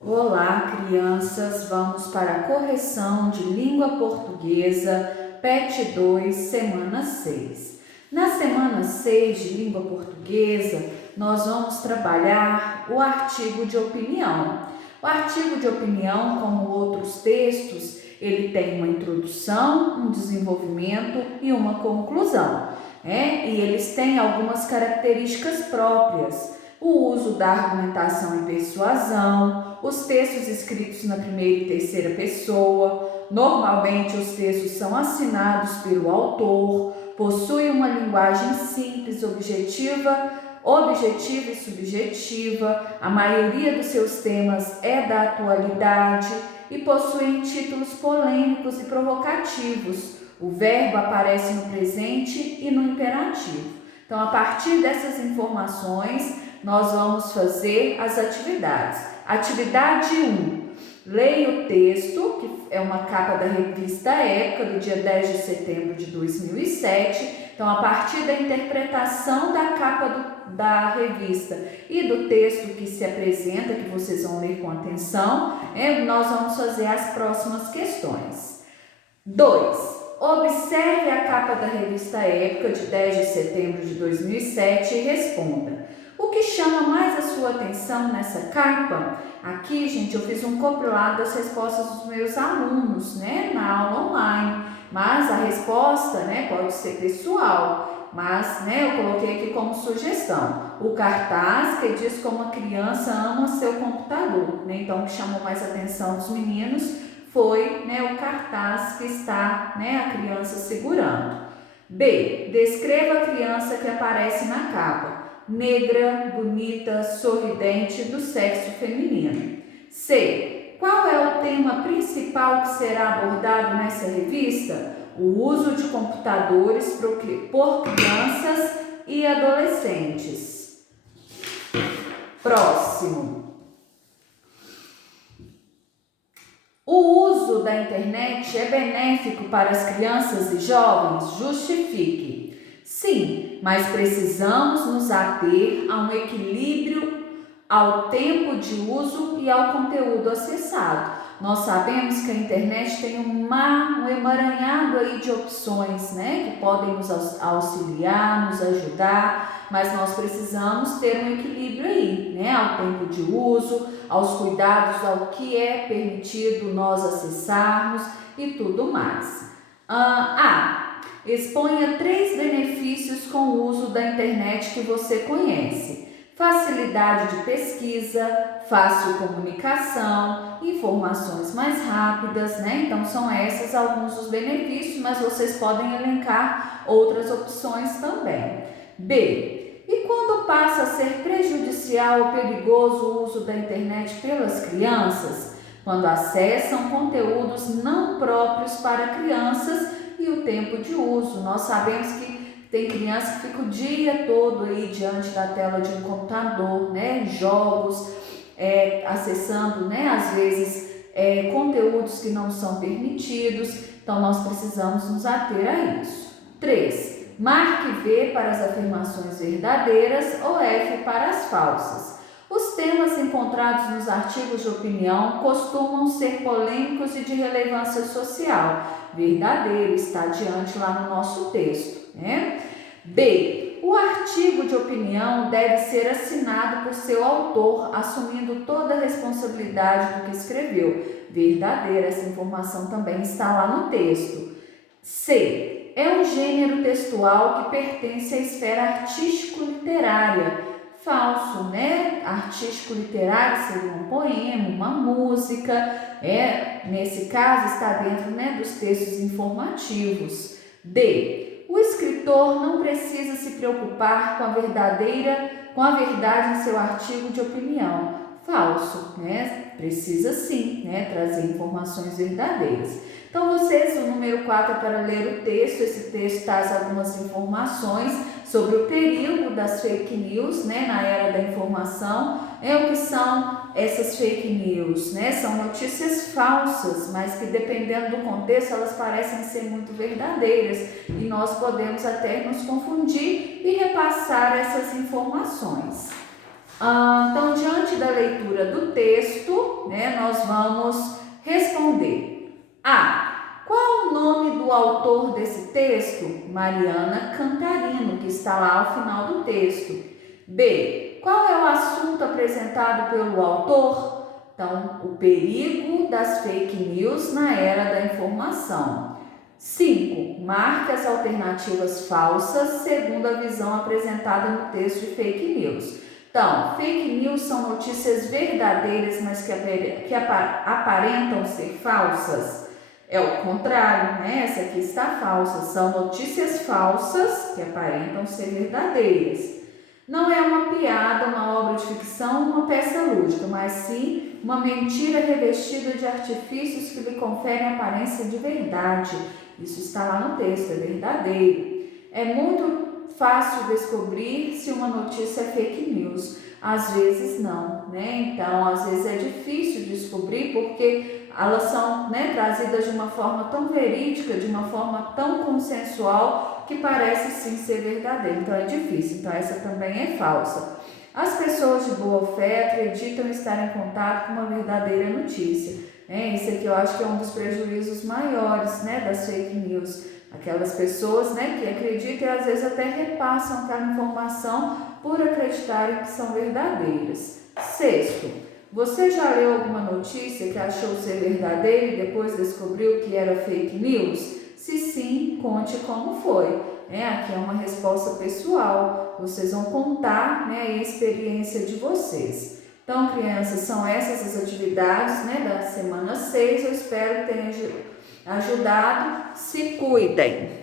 Olá, crianças! Vamos para a correção de língua portuguesa, PET 2, semana 6. Na semana 6 de língua portuguesa, nós vamos trabalhar o artigo de opinião. O artigo de opinião, como outros textos, ele tem uma introdução, um desenvolvimento e uma conclusão, E eles têm algumas características próprias. O uso da argumentação e persuasão, os textos escritos na primeira e terceira pessoa. Normalmente os textos são assinados pelo autor, possuem uma linguagem simples, objetiva e subjetiva. A maioria dos seus temas é da atualidade e possuem títulos polêmicos e provocativos. O verbo aparece no presente e no imperativo. Então, a partir dessas informações, nós vamos fazer as atividades. Atividade 1. Leia o texto, que é uma capa da revista Época, do dia 10 de setembro de 2007. Então, a partir da interpretação da capa da revista e do texto que se apresenta, que vocês vão ler com atenção, nós vamos fazer as próximas questões. 2. Observe a capa da revista Época, de 10 de setembro de 2007 e responda: o que chama mais a sua atenção nessa capa? Aqui, gente, eu fiz um compilado das respostas dos meus alunos, na aula online. Mas a resposta, pode ser pessoal, mas, eu coloquei aqui como sugestão. O cartaz que diz como a criança ama seu computador, Então, o que chamou mais a atenção dos meninos foi, o cartaz que está, a criança segurando. B. Descreva a criança que aparece na capa. Negra, bonita, sorridente, do sexo feminino. C. Qual é o tema principal que será abordado nessa revista? O uso de computadores por crianças e adolescentes. Próximo. O uso da internet é benéfico para as crianças e jovens? Justifique. Sim, mas precisamos nos ater a um equilíbrio ao tempo de uso e ao conteúdo acessado. Nós sabemos que a internet tem um emaranhado aí de opções, que podem nos auxiliar, nos ajudar, mas nós precisamos ter um equilíbrio aí, ao tempo de uso, aos cuidados, ao que é permitido nós acessarmos e tudo mais. Exponha 3 benefícios com o uso da internet que você conhece. Facilidade de pesquisa, fácil comunicação, informações mais rápidas, Então, são esses alguns dos benefícios, mas vocês podem elencar outras opções também. B. E quando passa a ser prejudicial ou perigoso o uso da internet pelas crianças? Quando acessam conteúdos não próprios para crianças e o tempo de uso. Nós sabemos que tem criança que fica o dia todo aí diante da tela de um computador, jogos, acessando, às vezes, conteúdos que não são permitidos. Então, nós precisamos nos ater a isso. 3. Marque V para as afirmações verdadeiras ou F para as falsas. Os temas encontrados nos artigos de opinião costumam ser polêmicos e de relevância social. Verdadeiro, está adiante lá no nosso texto, B. O artigo de opinião deve ser assinado por seu autor, assumindo toda a responsabilidade do que escreveu. Verdadeira, essa informação também está lá no texto. C. É um gênero textual que pertence à esfera artístico-literária. Falso, Artístico-literário seria um poema, uma música, nesse caso está dentro, dos textos informativos. D. O escritor não precisa se preocupar com a verdade em seu artigo de opinião. Falso, Precisa sim, trazer informações verdadeiras. Então, vocês, o número 4 é para ler o texto. Esse texto traz algumas informações sobre o período das fake news, na era da informação. O que são essas fake news, São notícias falsas, mas que dependendo do contexto, elas parecem ser muito verdadeiras. E nós podemos até nos confundir e repassar essas informações. Então, diante da leitura do texto, né, nós vamos responder. A. Qual o nome do autor desse texto? Mariana Cantarino, que está lá ao final do texto. B. Qual é o assunto apresentado pelo autor? Então, o perigo das fake news na era da informação. 5. Marque as alternativas falsas segundo a visão apresentada no texto de fake news. Então, fake news são notícias verdadeiras, mas que aparentam ser falsas. É o contrário, né? Essa aqui está falsa. São notícias falsas que aparentam ser verdadeiras. Não é uma piada, uma obra de ficção, uma peça lúdica, mas sim uma mentira revestida de artifícios que lhe conferem aparência de verdade. Isso está lá no texto, é verdadeiro. É muito fácil descobrir se uma notícia é fake news. Às vezes não, né? Então, às vezes é difícil descobrir porque elas são, né, trazidas de uma forma tão verídica, de uma forma tão consensual, que parece sim ser verdadeira. Então, é difícil. Então, essa também é falsa. As pessoas de boa fé acreditam estar em contato com uma verdadeira notícia. Isso aqui eu acho que é um dos prejuízos maiores, né, das fake news. Aquelas pessoas, né, que acreditam e às vezes até repassam aquela informação por acreditarem que são verdadeiras. 6. Você já leu alguma notícia que achou ser verdadeira e depois descobriu que era fake news? Se sim, conte como foi. Aqui é uma resposta pessoal. Vocês vão contar, né, a experiência de vocês. Então, crianças, são essas as atividades, né, da semana 6. Eu espero que tenha ajudado. Se cuidem!